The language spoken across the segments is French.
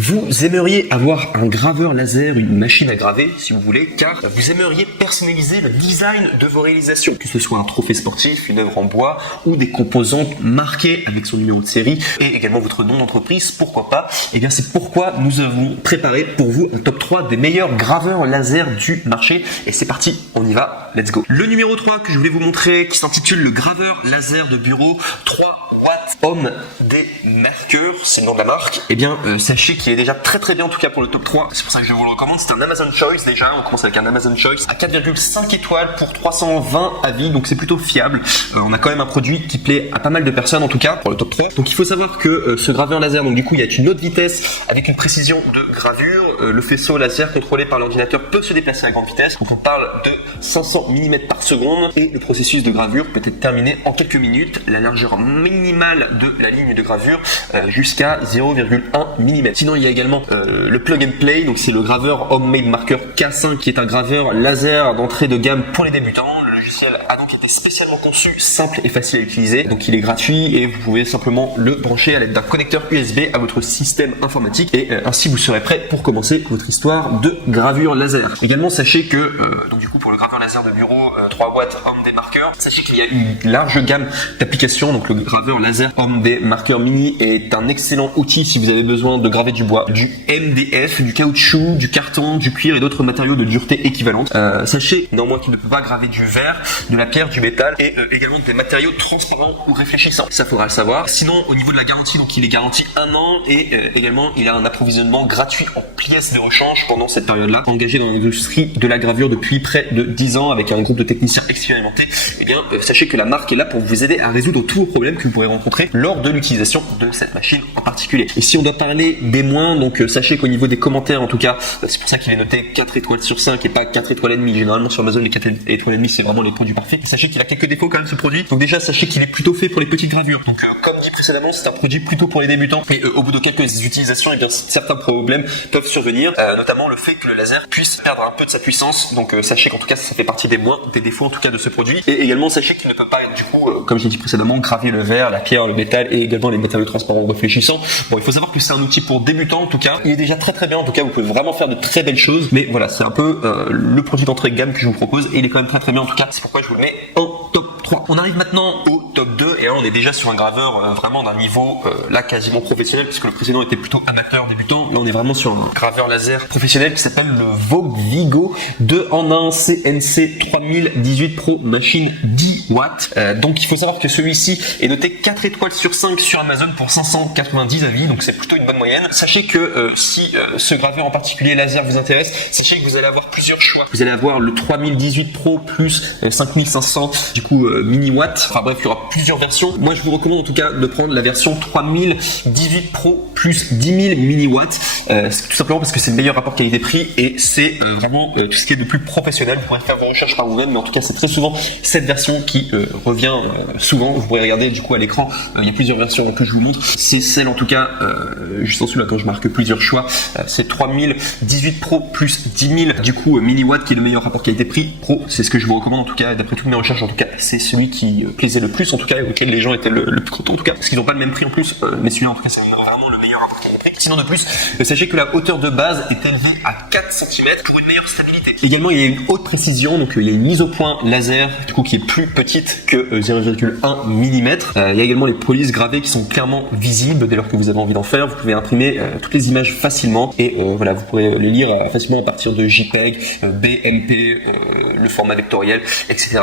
Vous aimeriez avoir un graveur laser, une machine à graver si vous voulez, car vous aimeriez personnaliser le design de vos réalisations, que ce soit un trophée sportif, une œuvre en bois ou des composantes marquées avec son numéro de série et également votre nom d'entreprise, pourquoi pas. Et bien c'est pourquoi nous avons préparé pour vous un top 3 des meilleurs graveurs laser du marché et c'est parti, on y va, let's go. Le numéro 3 que je voulais vous montrer qui s'intitule le graveur laser de bureau 3 watts Homme des Mercure, c'est le nom de la marque. Et bien sachez qu'il est déjà très bien en tout cas pour le top 3, c'est pour ça que je vous le recommande. C'est un Amazon Choice déjà, on commence avec un Amazon Choice à 4,5 étoiles pour 320 avis, donc c'est plutôt fiable. On a quand même un produit qui plaît à pas mal de personnes en tout cas pour le top 3. Donc il faut savoir que ce graveur laser, donc du coup il y a une haute vitesse avec une précision de gravure. Le faisceau laser contrôlé par l'ordinateur peut se déplacer à grande vitesse, donc on parle de 500 mm par seconde et le processus de gravure peut être terminé en quelques minutes. La largeur minimale de la ligne de gravure jusqu'à 0,1 mm. Sinon il y a également le plug and play, donc c'est le graveur Homemade Marker K5 qui est un graveur laser d'entrée de gamme pour les débutants. Le logiciel a donc été spécialement conçu, simple et facile à utiliser, donc il est gratuit et vous pouvez simplement le brancher à l'aide d'un connecteur USB à votre système informatique et ainsi vous serez prêt pour commencer votre histoire de gravure laser. Également sachez que donc du coup pour le graveur laser de bureau 3 watts Homme des Marqueurs, sachez qu'il y a une large gamme d'applications, donc le graveur laser Homme des Marqueurs Mini est un excellent outil si vous avez besoin de graver du bois, du MDF, du caoutchouc, du carton, du cuir et d'autres matériaux de dureté équivalente. Sachez néanmoins qu'il ne peut pas graver du verre, de la pierre, du métal et également des matériaux transparents ou réfléchissants. Ça faudra le savoir. Sinon au niveau de la garantie, donc il est garanti 1 an et également il a un approvisionnement gratuit en pièces de rechange pendant cette période-là. Engagé dans l'industrie de la gravure depuis près de 10 ans avec un groupe de techniciens expérimentés, et bien sachez que la marque est là pour vous aider à résoudre tous vos problèmes que vous pourrez rencontrer lors de l'utilisation de cette machine en particulier. Et si on doit parler des moins, donc sachez qu'au niveau des commentaires en tout cas, c'est pour ça qu'il est noté 4 étoiles sur 5 et pas 4 étoiles et demie. Généralement sur Amazon les 4 étoiles et demie c'est vraiment les produits parfaits. Sachez qu'il a quelques défauts quand même ce produit. Donc déjà sachez qu'il est plutôt fait pour les petites gravures. Donc comme dit précédemment, c'est un produit plutôt pour les débutants et au bout de quelques utilisations, et bien certains problèmes peuvent survenir, notamment le fait que le laser puisse perdre un peu de sa puissance. Donc sachez qu'en tout cas ça fait partie des moins, des défauts en tout cas de ce produit. Et également sachez qu'il ne peut pas du coup, comme j'ai dit précédemment, graver le verre, la pierre, le métal et également les matériaux transparents réfléchissants. Bon, il faut savoir que c'est un outil pour débutants en tout cas. Il est déjà très bien en tout cas, vous pouvez vraiment faire de très belles choses. Mais voilà, c'est un peu le produit d'entrée de gamme que je vous propose et il est quand même très bien en tout cas. C'est pourquoi je vous le mets en top 3. On arrive maintenant au top 2 et là on est déjà sur un graveur vraiment d'un niveau là quasiment professionnel puisque le précédent était plutôt amateur débutant. Là on est vraiment sur un graveur laser professionnel qui s'appelle le Vogue Vigo 2 en 1 CNC 3018 Pro machine 10 watts. Donc il faut savoir que celui-ci est noté 4 étoiles sur 5 sur Amazon pour 590 avis, donc c'est plutôt une bonne moyenne. Sachez que si ce graveur en particulier laser vous intéresse, sachez que vous allez avoir plusieurs choix. Vous allez avoir le 3018 Pro plus 5500 du coup mini watts. Enfin bref, il y aura plusieurs versions. Moi je vous recommande en tout cas de prendre la version 3018 Pro plus 10 000 mini watts. Tout simplement parce que c'est le meilleur rapport qualité-prix et c'est vraiment tout ce qui est de plus professionnel. Vous pourrez faire vos recherches par vous-même, mais en tout cas c'est très souvent cette version qui revient souvent. Vous pourrez regarder du coup à l'écran, il y a plusieurs versions que je vous montre. C'est celle en tout cas juste en dessous là quand je marque plusieurs choix. C'est 3018 Pro plus 10 000 du coup mini watts qui est le meilleur rapport qualité-prix pro. C'est ce que je vous recommande en tout cas d'après toutes mes recherches. En tout cas c'est celui qui plaisait le plus en tout cas et auquel les gens étaient le plus contents en tout cas parce qu'ils n'ont pas le même prix en plus. Mais celui-là en tout cas c'est vraiment le meilleur rapport qualité-prix. Sinon de plus, sachez que la hauteur de base est élevée à 4 cm pour une meilleure stabilité. Également il y a une haute précision, donc il y a une mise au point laser du coup qui est plus petite que 0,1 mm. Il y a également les polices gravées qui sont clairement visibles dès lors que vous avez envie d'en faire. Vous pouvez imprimer toutes les images facilement et voilà, vous pourrez les lire facilement à partir de JPEG, BMP, le format vectoriel, etc.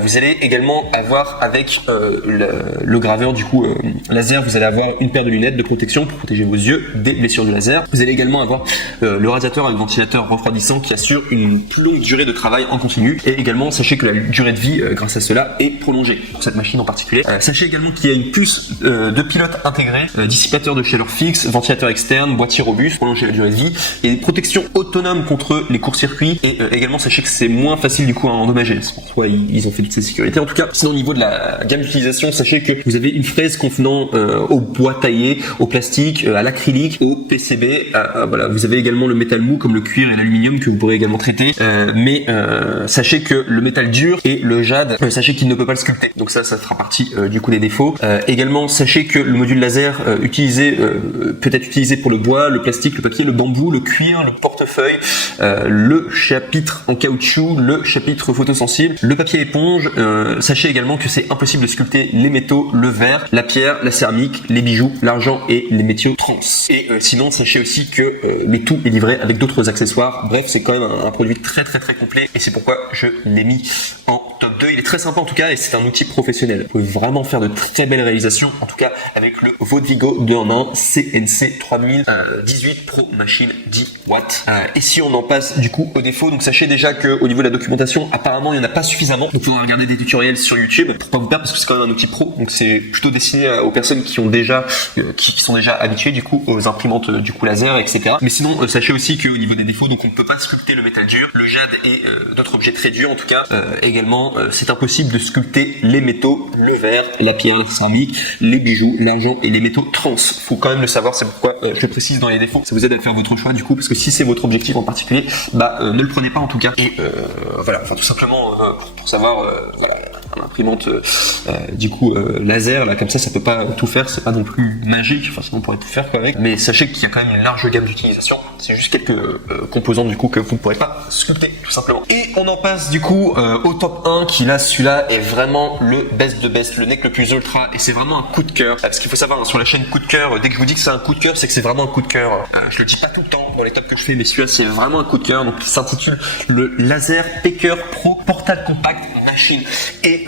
Vous allez également avoir avec le graveur du coup laser, vous allez avoir une paire de lunettes de protection pour protéger vos yeux des blessures du laser. Vous allez également avoir le radiateur avec ventilateur refroidissant qui assure une plus longue durée de travail en continu et également sachez que la durée de vie grâce à cela est prolongée pour cette machine en particulier. Sachez également qu'il y a une puce de pilote intégrée, dissipateur de chaleur fixe, ventilateur externe, boîtier robuste, prolonger la durée de vie et des protections autonomes contre les courts-circuits et également sachez que c'est moins facile du coup à endommager. Soit ils ont fait toutes ces sécurités en tout cas. Sinon au niveau de la gamme d'utilisation, sachez que vous avez une fraise convenant au bois taillé, au plastique, à l'acrylique, au PCB. Voilà, vous avez également le métal mou comme le cuir cuir et l'aluminium que vous pourrez également traiter. Mais sachez que le métal dur et le jade, sachez qu'il ne peut pas le sculpter. Donc ça fera partie du coup des défauts. Également, sachez que le module laser peut être utilisé pour le bois, le plastique, le papier, le bambou, le cuir, le portefeuille, le chapitre en caoutchouc, le chapitre photosensible, le papier éponge. Sachez également que c'est impossible de sculpter les métaux, le verre, la pierre, la céramique, les bijoux, l'argent et les métaux trans. Et sinon, sachez aussi que le tout est livré avec d'autres accessoires. Bref, c'est quand même un produit très complet et c'est pourquoi je l'ai mis en top 2. Il est très sympa en tout cas et c'est un outil professionnel. Vous pouvez vraiment faire de très belles réalisations, en tout cas avec le Vodvigo 2 en 1 CNC 3018 Pro Machine 10 watts. Et si on en passe du coup aux défauts, donc sachez déjà que au niveau de la documentation, apparemment il n'y en a pas suffisamment. Donc vous pouvez regarder des tutoriels sur YouTube pour pas vous perdre parce que c'est quand même un outil pro. Donc c'est plutôt destiné aux personnes qui ont déjà, qui sont déjà habituées du coup aux imprimantes du coup laser, etc. Mais sinon, sachez aussi qu'au niveau des défauts, donc on ne peut pas sculpter le métal dur, le jade et d'autres objets très durs en tout cas. Également, c'est impossible de sculpter les métaux, le verre, la pierre, la céramique, les bijoux, l'argent et les métaux trans. Faut quand même le savoir, c'est pourquoi je le précise dans les défauts. Ça vous aide à faire votre choix du coup, parce que si c'est votre objectif en particulier, ne le prenez pas en tout cas. Et voilà, enfin tout simplement pour savoir, voilà, imprimante du coup laser là comme ça peut pas tout faire, c'est pas non plus magique, enfin sinon on pourrait tout faire quoi avec, mais sachez qu'il y a quand même une large gamme d'utilisation, c'est juste quelques composants du coup que vous ne pourrez pas sculpter tout simplement. Et on en passe du coup au top 1 qui là, celui-là est vraiment le best de best, le NEC le plus ultra et c'est vraiment un coup de cœur, parce qu'il faut savoir sur la chaîne coup de cœur, dès que je vous dis que c'est un coup de cœur, c'est que c'est vraiment un coup de cœur. Je le dis pas tout le temps dans les tops que je fais, mais celui-là c'est vraiment un coup de cœur. Donc il s'intitule le Laser Packer Pro Portable Compact Machine. Et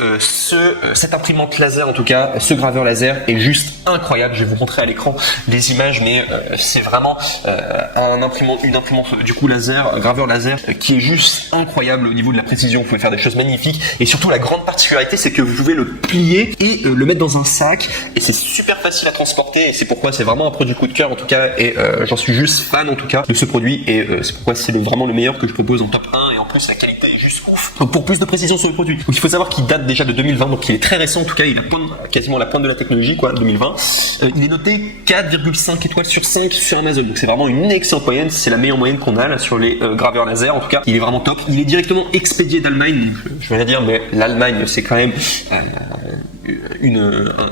cette imprimante laser en tout cas, ce graveur laser est juste incroyable. Je vais vous montrer à l'écran les images, mais c'est vraiment une imprimante du coup laser, graveur laser qui est juste incroyable au niveau de la précision. Vous pouvez faire des choses magnifiques et surtout la grande particularité c'est que vous pouvez le plier et le mettre dans un sac et c'est super facile à transporter et c'est pourquoi c'est vraiment un produit coup de cœur en tout cas et j'en suis juste fan en tout cas de ce produit et c'est pourquoi c'est vraiment le meilleur que je propose en top 1 et en plus la qualité est juste ouf. Donc pour plus de précision sur le produit, donc il faut savoir qu'il date déjà de 2020, donc il est très récent en tout cas, il a quasiment la pointe de la technologie quoi, 2020. Il est noté 4,5 étoiles sur 5 sur Amazon, donc c'est vraiment une excellente moyenne, c'est la meilleure moyenne qu'on a là sur les graveurs laser en tout cas, il est vraiment top. Il est directement expédié d'Allemagne, je vais rien dire mais l'Allemagne c'est quand même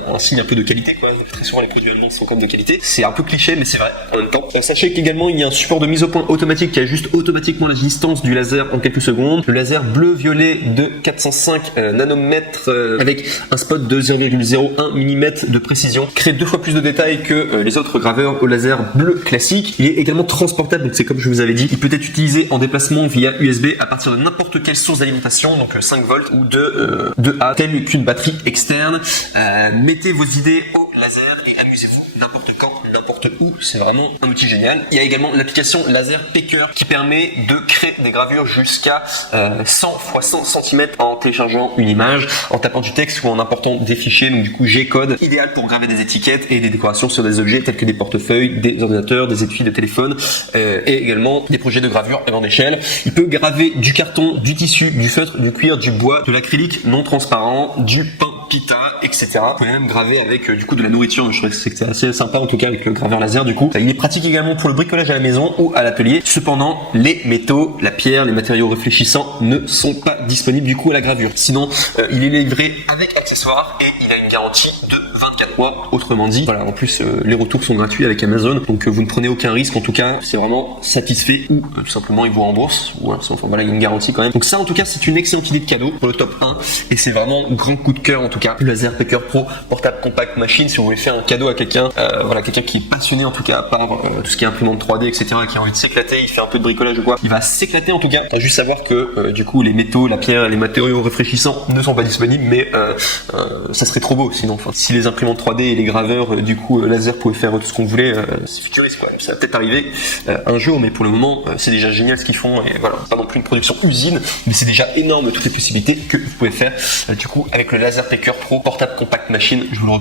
un signe un peu de qualité quoi. Très souvent les produits allemands sont comme de qualité, c'est un peu cliché mais c'est vrai en même temps. Sachez qu'également il y a un support de mise au point automatique qui ajuste automatiquement la distance du laser en quelques secondes. Le laser bleu-violet de 405 nanomètres avec un spot de 0,01 mm de précision crée 2 fois plus de détails que les autres graveurs au laser bleu classique. Il est également transportable, donc c'est comme je vous avais dit, il peut être utilisé en déplacement via USB à partir de n'importe quelle source d'alimentation, donc 5 volts ou de A, telle qu'une batterie externe. Mettez vos idées au laser et amusez-vous n'importe quand, n'importe où, c'est vraiment un outil génial. Il y a également l'application Laser Packer qui permet de créer des gravures jusqu'à 100 x 100 cm en téléchargeant une image, en tapant du texte ou en important des fichiers, donc du coup G-code, idéal pour graver des étiquettes et des décorations sur des objets tels que des portefeuilles, des ordinateurs, des étuis de téléphone et également des projets de gravure à grande échelle. Il peut graver du carton, du tissu, du feutre, du cuir, du bois, de l'acrylique non transparent, du pain pita, etc. Vous pouvez même graver avec du coup de la nourriture, je trouve que c'est assez sympa en tout cas avec le graveur laser du coup. Il est pratique également pour le bricolage à la maison ou à l'atelier. Cependant, les métaux, la pierre, les matériaux réfléchissants ne sont pas disponibles du coup à la gravure. Sinon, il est livré avec accessoires et il a une garantie de 24 mois. Autrement dit, voilà, en plus les retours sont gratuits avec Amazon, donc vous ne prenez aucun risque en tout cas, c'est vraiment satisfait ou tout simplement ils vous remboursent. Ou, enfin voilà, il y a une garantie quand même. Donc ça en tout cas c'est une excellente idée de cadeau pour le top 1 et c'est vraiment un grand coup de cœur en tout cas. Le Laser Packer Pro Portable Compact Machine, si vous voulez faire un cadeau à quelqu'un, voilà, quelqu'un qui est passionné en tout cas par tout ce qui est imprimante 3D, etc., qui a envie de s'éclater, il fait un peu de bricolage ou quoi, il va s'éclater en tout cas. T'as juste savoir que du coup les métaux, la pierre, les matériaux réfléchissants ne sont pas disponibles, mais ça serait trop beau sinon. Enfin, si les imprimantes 3D et les graveurs du coup laser pouvaient faire tout ce qu'on voulait, c'est futuriste quoi. Ça va peut-être arriver un jour, mais pour le moment c'est déjà génial ce qu'ils font et voilà, pas non plus une production usine, mais c'est déjà énorme toutes les possibilités que vous pouvez faire du coup avec le Laser Packer Pro Portable Compact Machine. Je vous le